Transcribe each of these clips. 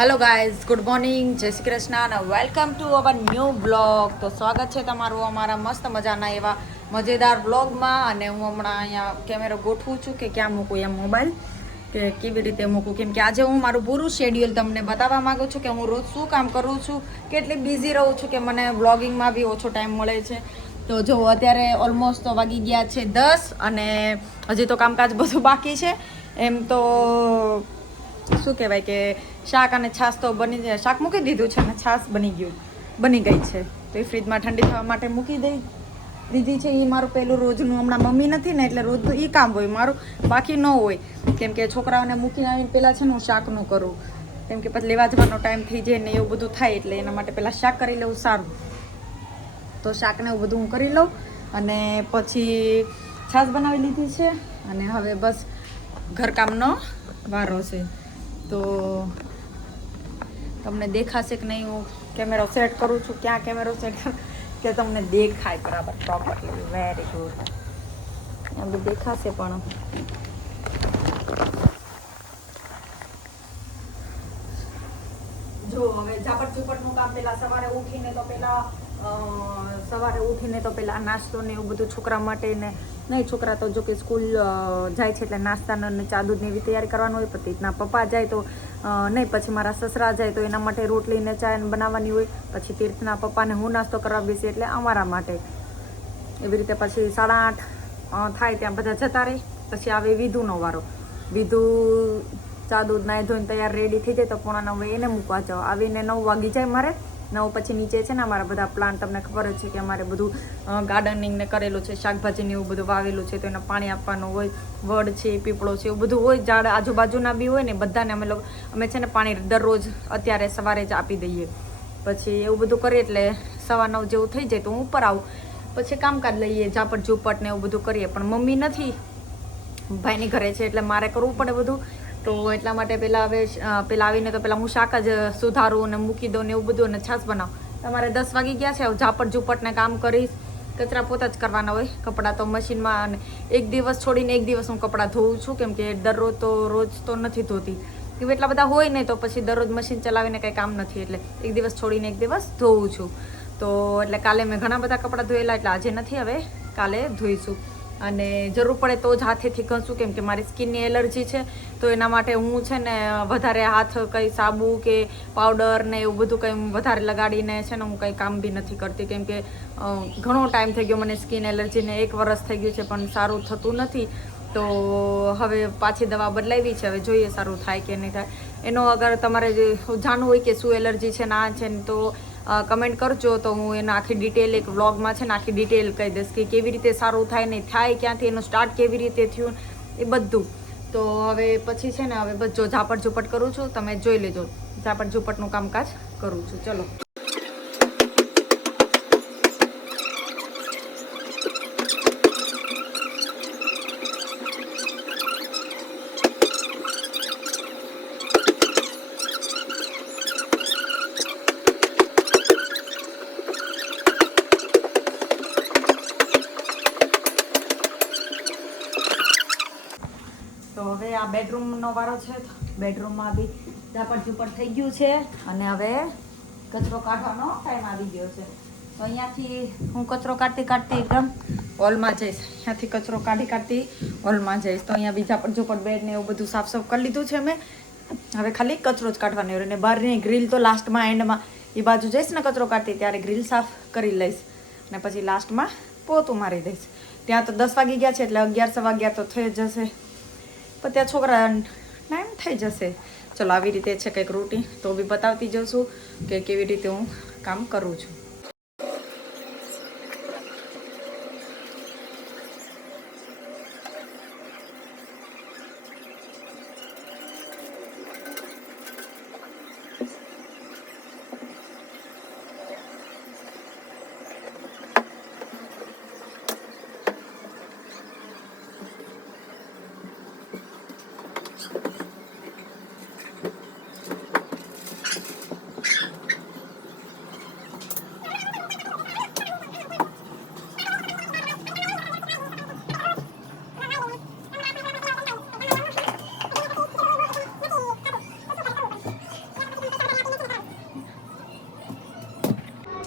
Hello guys, good morning, જય શ્રી કૃષ્ણ અને welcome to our new blog. તો સ્વાગત છે તમારું અમારા મસ્ત મજાના એવા મજેદાર બ્લોગમાં. અને હું હમણાં અહીંયા કેમેરો ગોઠવું છું કે ક્યાં મૂકું એમ મોબાઈલ, કે કેવી રીતે મૂકું, કેમ કે આજે હું મારું પૂરું શેડ્યુલ તમને બતાવવા માગું છું કે હું રોજ શું કામ કરું છું, કેટલી બિઝી રહું છું કે મને બ્લોગિંગમાં બી ઓછો ટાઈમ મળે છે. તો જો અત્યારે ઓલમોસ્ટ તો વાગી ગયા છે 10 અને હજી તો કામકાજ બધું બાકી છે. એમ તો શું કહેવાય કે શાક અને છાશ તો બની જાય, શાક મૂકી દીધું છે અને છાશ બની ગઈ છે. તો એ ફ્રીજમાં ઠંડી થવા માટે મૂકી દીધી છે. એ મારું પહેલું રોજનું, હમણાં મમ્મી નથી ને એટલે રોજનું એ કામ હોય મારું, બાકી ન હોય. કેમ કે છોકરાઓને મૂકીને આવીને પહેલાં છે ને હું શાકનું કરું, કેમ કે પછી લેવા જવાનો ટાઈમ થઈ જાય ને એવું બધું થાય, એટલે એના માટે પહેલાં શાક કરી લેવું સારું. તો શાકને એવું બધું હું કરી લઉં અને પછી છાશ બનાવી લીધી છે. અને હવે બસ ઘરકામનો વારો છે. તો તમને દેખાશે કે નહીં, હું કેમેરો સેટ કરું છું, ક્યાં કેમેરો સેટ કે તમને દેખાય બરાબર પ્રોપરલી. વેરી ગુડ, એમ બી દેખાશે. પણ જો હવે ઝાપટ ઝુપટનું કામ પહેલાં સવારે ઉઠીને તો પહેલાં નાસ્તો ને એવું બધું છોકરા માટે ને નહીં, છોકરા તો જો કે સ્કૂલ જાય છે એટલે નાસ્તાનો ને ચા દૂધની એવી તૈયારી કરવાની હોય. પછી રીતના પપ્પા જાય તો નહીં, પછી મારા સસરા જાય તો એના માટે રોટલી ને ચા બનાવવાની હોય. પછી તીર્થના પપ્પાને હું નાસ્તો કરવા બેસી એટલે અમારા માટે એવી રીતે. પછી 8:30 થાય ત્યાં બધા જતા રહે. પછી આવે વિધુનો વારો. વિધુ ચા દૂધ નાહી ધોઈને તૈયાર રેડી થઈ જાય તો 8:45 એને મૂકવા જાઓ. આવીને 9 વાગી જાય મારે. 9 પછી નીચે છે ને અમારા બધા પ્લાન્ટ, તમને ખબર જ છે કે અમારે બધું ગાર્ડનિંગ ને કરેલું છે, શાકભાજીને એવું બધું વાવેલું છે, તો એને પાણી આપવાનું હોય. વડ છે, પીપળો છે, એવું બધું હોય. ઝાડ આજુબાજુના બી હોય ને, બધાને અમે છે ને પાણી દરરોજ અત્યારે સવારે જ આપી દઈએ. પછી એવું બધું કરીએ એટલે 9:15 જેવું થઈ જાય તો હું ઉપર આવું. પછી કામકાજ લઈએ, ઝાપટ ઝૂપટ ને એવું બધું કરીએ. પણ મમ્મી નથી, ભાઈની ઘરે છે એટલે મારે કરવું પડે બધું. તો એટલા માટે પહેલાં આવીને તો પહેલાં હું શાક જ સુધારું અને મૂકી દઉં ને એવું બધું, અને છાશ બનાવું. તમારે 10 વાગી ગયા છે. ઝાપટ ઝૂપટને કામ કરીશ, કચરા પોતા જ કરવાના હોય. કપડાં તો મશીનમાં, અને એક દિવસ છોડીને એક દિવસ હું કપડાં ધોઉં છું, કેમ કે રોજ તો નથી ધોતી. કેમ એટલા બધા હોય ને તો પછી દરરોજ મશીન ચલાવીને કંઈ કામ નથી, એટલે એક દિવસ છોડીને એક દિવસ ધોઉં છું. તો એટલે કાલે મેં ઘણા બધા કપડાં ધોયેલા, એટલે આજે નથી, હવે કાલે ધોઈશું. અને જરૂર પડે તો જ હાથેથી ઘસું, કેમ કે મારી સ્કિનની એલર્જી છે. તો એના માટે હું છે ને વધારે હાથ કંઈ સાબુ કે પાવડર ને એવું બધું કંઈ વધારે લગાડીને છે ને હું કંઈ કામ બી નથી કરતી, કેમ કે ઘણો ટાઈમ થઈ ગયો મને સ્કિન એલર્જીને. 1 વર્ષ થઈ ગયું છે પણ સારું થતું નથી. તો હવે પાછી દવા બદલાવી છે, હવે જોઈએ સારું થાય કે નહીં થાય. એનો અગર તમારે જાણવું હોય કે શું એલર્જી છે ના છે ને, તો કમેન્ટ કરજો, તો હું એના આખી ડિટેલ એક વ્લોગમાં છે ને આખી ડિટેલ કહી દઈશ કે કેવી રીતે સારું થાય, નહીં થાય ક્યાંથી, એનું સ્ટાર્ટ કેવી રીતે થયું, એ બધું. તો હવે પછી છે ને હવે બસ જો ઝાપટ ઝૂપટ કરું છું, તમે જોઈ લેજો. ઝાપટ ઝૂપટનું કામકાજ કરું છું. ચલો. તો હવે આ બેડરૂમનો વારો છે. બેડરૂમમાં બી ઝાપટ ઝૂપટ થઈ ગયું છે અને હવે કચરો કાઢવાનો ટાઈમ આવી ગયો છે. તો અહીંયાથી હું કચરો કાઢતી એકદમ હોલમાં જઈશ. અહીંયાથી કચરો કાઢતી હોલમાં જઈશ. તો અહીંયા બી ઝાપટ ઝૂપટ બેડ ને એવું બધું સાફ કરી લીધું છે મેં. હવે ખાલી કચરો જ કાઢવાનો રહ્યો. અને બહારની ગ્રીલ તો લાસ્ટમાં એન્ડમાં એ બાજુ જઈશ ને કચરો કાઢતી ત્યારે ગ્રીલ સાફ કરી લઈશ, અને પછી લાસ્ટમાં પોતું મારી દઈશ. ત્યાં તો 10 વાગી ગયા છે એટલે 11 સવા 11 તો થઈ જશે. પણ ત્યાં છોકરા ટાઈમ થઈ જશે. ચલો, આવી રીતે છે કંઈક રૂટીન, તો બી બતાવતી જાઉં છું કે કેવી રીતે હું કામ કરું છું.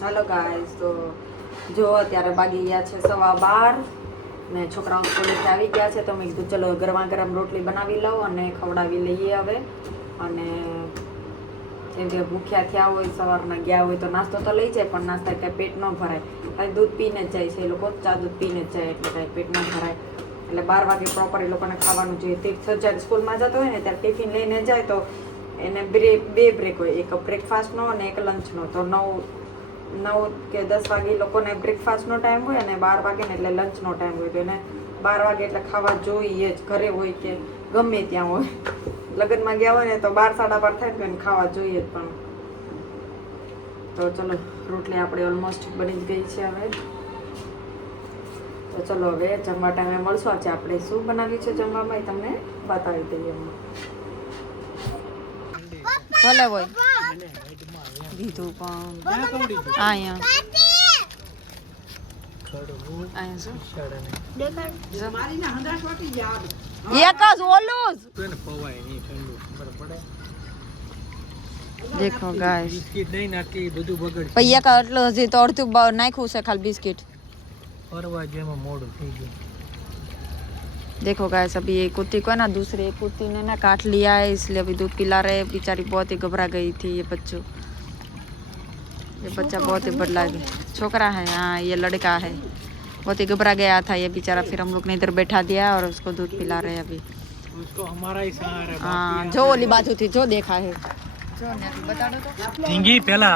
ચાલો ગાઈસ, તો જો અત્યારે વાગી ગયા છે 12:15 ને છોકરાઓ સ્કૂલેથી આવી ગયા છે, તો મેં કીધું ચલો ગરમા ગરમ રોટલી બનાવી લઉં અને ખવડાવી લઈએ હવે. અને જેમ કે ભૂખ્યા થયા હોય, સવારના ગયા હોય તો નાસ્તો તો લઈ જાય, પણ નાસ્તા કાંઈ પેટ ન ભરાય, કાંઈ દૂધ પીને જ જાય છે એ લોકો, ચા દૂધ પીને જ જાય, એટલે કાંઈ પેટ ન ભરાય. એટલે 12 વાગે પ્રોપર એ લોકોને ખાવાનું જોઈએ. તીર્થ જ્યારે સ્કૂલમાં જતો હોય ને ત્યારે ટિફિન લઈને જાય તો એને બે બ્રેક હોય, એક બ્રેકફાસ્ટનો અને એક લંચનો. તો 9 કે 10 વાગે એ લોકોને બ્રેકફાસ્ટનો ટાઈમ હોય અને 12 વાગે ને એટલે લંચનો ટાઈમ હોય. તો એને 12 વાગે એટલે ખાવા જોઈએ જ, ઘરે હોય કે ગમે ત્યાં હોય. લગ્નમાં ગયા હોય ને તો 12 સાડા 12 થાય ને તો ખાવા જોઈએ જ. પણ તો ચલો, રોટલી આપણે ઓલમોસ્ટ બની જ ગઈ છે હવે. તો ચલો હવે જમવા ટાઈમે મળશું. આજે આપણે શું બનાવ્યું છે જમવામાં એ તમને બતાવી દઈએ. ભલે હોય દીધું પણ અહીંયા દેખો ગાઈસ, બિસ્કિટ નહીં નાખી, બધું બગડ. પૈયા કા એટલો હજી તો અડધું નાખ્યું છે ખાલી બિસ્કિટ. ફરવા જેમાં મોડું થઈ ગયું. देखो गाइस, अभी ये कुत्ती को ना दूसरे कुत्ती ने ना काट लिया है, इसलिए अभी दूध पिला रहे हैं. बेचारी बहुत ही घबरा गई थी ये बच्चा बहुत ही बदला गया. छोकरा है, हाँ ये लड़का है, बहुत ही घबरा गया था ये बेचारा. फिर हम लोग ने इधर बैठा दिया और उसको दूध पिला रहे हैं अभी. उसको हमारा ही सहारा है. हाँ, जो वाली बाजू थी जो देखा है, जो बता दो तो. पहला